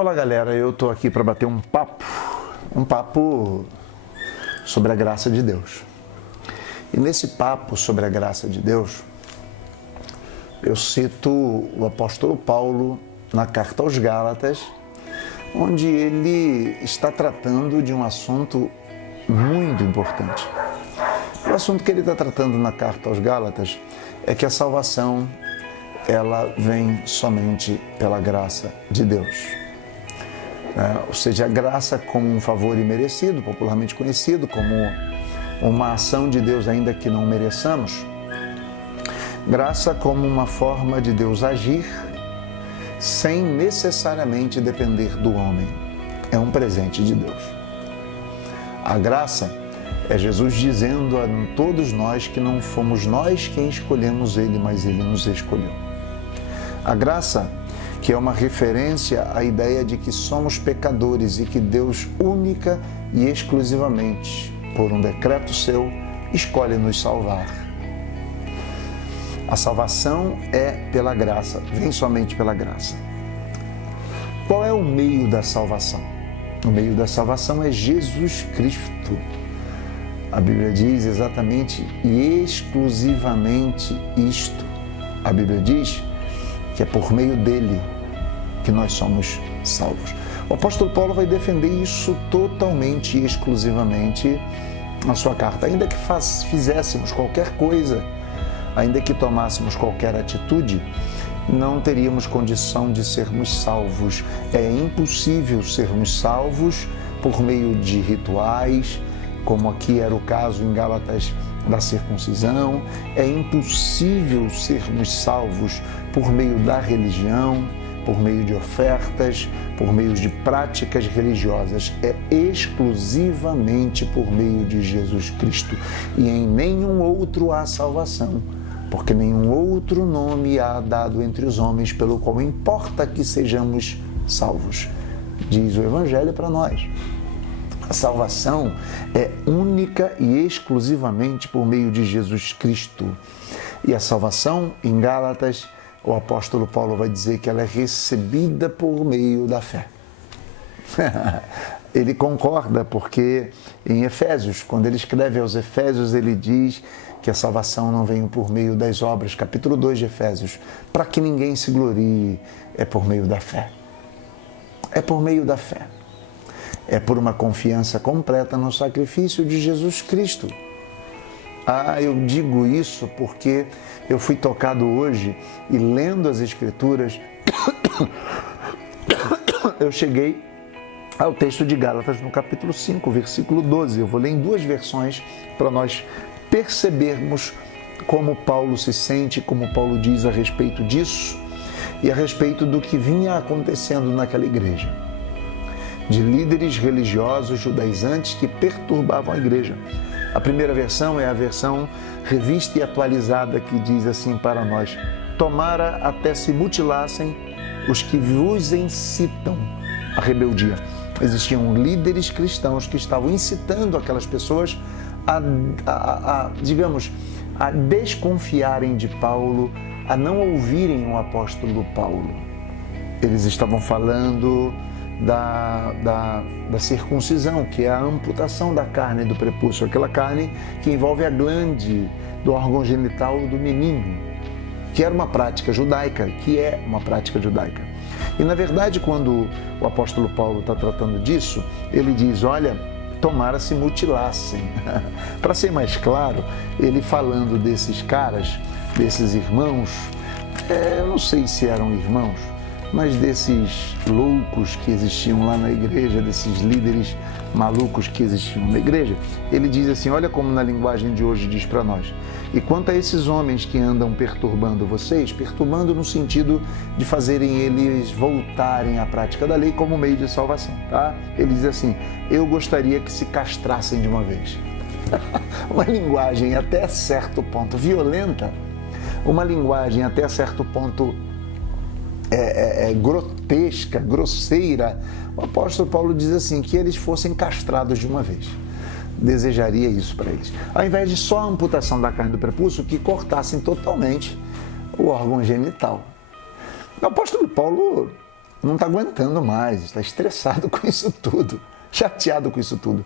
Olá galera, eu estou aqui para bater um papo sobre a graça de Deus. E nesse papo sobre a graça de Deus, eu cito o apóstolo Paulo na carta aos Gálatas, onde ele está tratando de um assunto muito importante. O assunto que ele está tratando na carta aos Gálatas é que a salvação, ela vem somente pela graça de Deus. Ou seja, a graça como um favor imerecido, popularmente conhecido como uma ação de Deus ainda que não mereçamos. Graça como uma forma de Deus agir sem necessariamente depender do homem. É um presente de Deus. A graça é Jesus dizendo a todos nós que não fomos nós quem escolhemos Ele, mas Ele nos escolheu. A graça, que é uma referência à ideia de que somos pecadores e que Deus única e exclusivamente, por um decreto seu, escolhe nos salvar. A salvação é pela graça, vem somente pela graça. Qual é o meio da salvação? O meio da salvação é Jesus Cristo. A Bíblia diz exatamente e exclusivamente isto. A Bíblia diz que é por meio dele que nós somos salvos. O apóstolo Paulo vai defender isso totalmente e exclusivamente na sua carta. Ainda que fizéssemos qualquer coisa, ainda que tomássemos qualquer atitude, não teríamos condição de sermos salvos. É impossível sermos salvos por meio de rituais, como aqui era o caso em Gálatas da circuncisão. É impossível sermos salvos por meio da religião, por meio de ofertas, por meio de práticas religiosas. É exclusivamente por meio de Jesus Cristo. E em nenhum outro há salvação, porque nenhum outro nome há dado entre os homens pelo qual importa que sejamos salvos. Diz o Evangelho para nós. A salvação é única e exclusivamente por meio de Jesus Cristo. E a salvação, em Gálatas, o apóstolo Paulo vai dizer que ela é recebida por meio da fé. Ele concorda porque em Efésios, quando ele escreve aos Efésios, ele diz que a salvação não vem por meio das obras, capítulo 2 de Efésios, para que ninguém se glorie, é por meio da fé. É por meio da fé. É por uma confiança completa no sacrifício de Jesus Cristo. Eu digo isso porque eu fui tocado hoje e lendo as Escrituras, eu cheguei ao texto de Gálatas no capítulo 5, versículo 12. Eu vou ler em duas versões para nós percebermos como Paulo se sente, como Paulo diz a respeito disso e a respeito do que vinha acontecendo naquela igreja, de líderes religiosos judaizantes que perturbavam a igreja. A primeira versão é a versão revista e atualizada que diz assim para nós: tomara até se mutilassem os que vos incitam à rebeldia. Existiam líderes cristãos que estavam incitando aquelas pessoas a desconfiarem de Paulo, a não ouvirem o apóstolo Paulo. Eles estavam falando da circuncisão, que é a amputação da carne do prepúcio, aquela carne que envolve a glande do órgão genital do menino, que era uma prática judaica, que é uma prática judaica. E na verdade, quando o apóstolo Paulo está tratando disso, ele diz, olha, tomara se mutilassem. Para ser mais claro, ele falando desses caras, desses irmãos, eu não sei se eram irmãos, mas desses loucos que existiam lá na igreja, desses líderes malucos que existiam na igreja, ele diz assim, olha como na linguagem de hoje diz para nós: e quanto a esses homens que andam perturbando vocês, perturbando no sentido de fazerem eles voltarem à prática da lei como meio de salvação, tá? Ele diz assim, eu gostaria que se castrassem de uma vez. Uma linguagem até certo ponto violenta, uma linguagem até certo ponto grotesca, grosseira. O apóstolo Paulo diz assim, que eles fossem castrados de uma vez. Desejaria isso para eles. Ao invés de só a amputação da carne do prepúcio, que cortassem totalmente o órgão genital. O apóstolo Paulo não está aguentando mais, está estressado com isso tudo, chateado com isso tudo.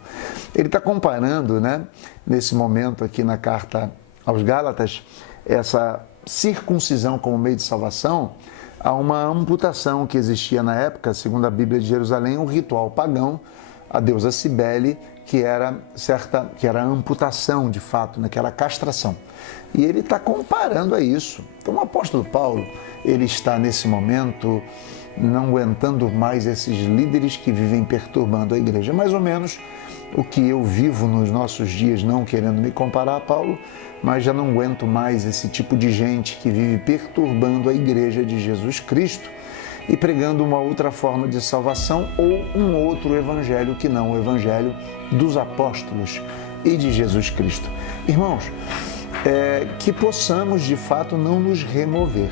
Ele está comparando, né, nesse momento aqui na carta aos Gálatas, essa circuncisão como meio de salvação a uma amputação que existia na época, segundo a Bíblia de Jerusalém, um ritual pagão, a deusa Cibele, que era a amputação de fato, né, que era a castração. E ele está comparando a isso. Então o apóstolo Paulo, ele está nesse momento não aguentando mais esses líderes que vivem perturbando a igreja. Mais ou menos o que eu vivo nos nossos dias, não querendo me comparar a Paulo, mas já não aguento mais esse tipo de gente que vive perturbando a igreja de Jesus Cristo e pregando uma outra forma de salvação ou um outro evangelho que não o evangelho dos apóstolos e de Jesus Cristo. Irmãos, que possamos de fato não nos remover.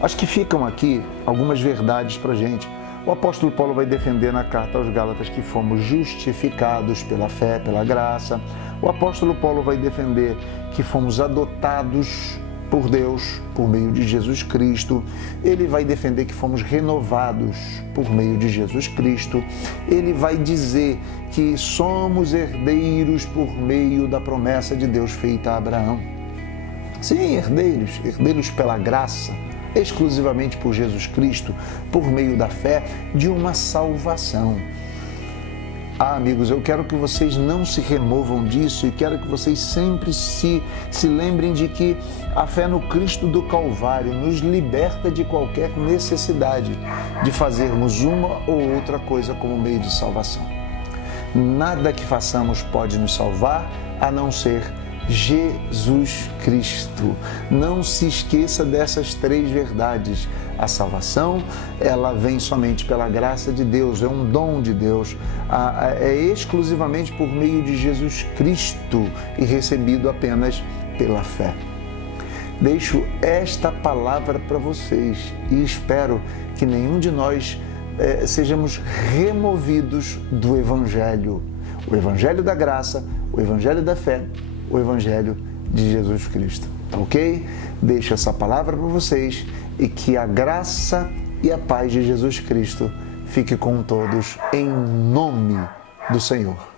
Acho que ficam aqui algumas verdades para a gente. O apóstolo Paulo vai defender na carta aos Gálatas que fomos justificados pela fé, pela graça. O apóstolo Paulo vai defender que fomos adotados por Deus, por meio de Jesus Cristo. Ele vai defender que fomos renovados por meio de Jesus Cristo. Ele vai dizer que somos herdeiros por meio da promessa de Deus feita a Abraão. Sim, herdeiros pela graça, exclusivamente por Jesus Cristo, por meio da fé, de uma salvação. Amigos, eu quero que vocês não se removam disso e quero que vocês sempre se lembrem de que a fé no Cristo do Calvário nos liberta de qualquer necessidade de fazermos uma ou outra coisa como meio de salvação. Nada que façamos pode nos salvar a não ser Jesus Cristo. Não se esqueça dessas três verdades. A salvação, ela vem somente pela graça de Deus, é um dom de Deus, é exclusivamente por meio de Jesus Cristo e recebido apenas pela fé. Deixo esta palavra para vocês e espero que nenhum de nós sejamos removidos do Evangelho. O Evangelho da graça, o Evangelho da fé, o Evangelho de Jesus Cristo, ok? Deixo essa palavra para vocês e que a graça e a paz de Jesus Cristo fique com todos em nome do Senhor.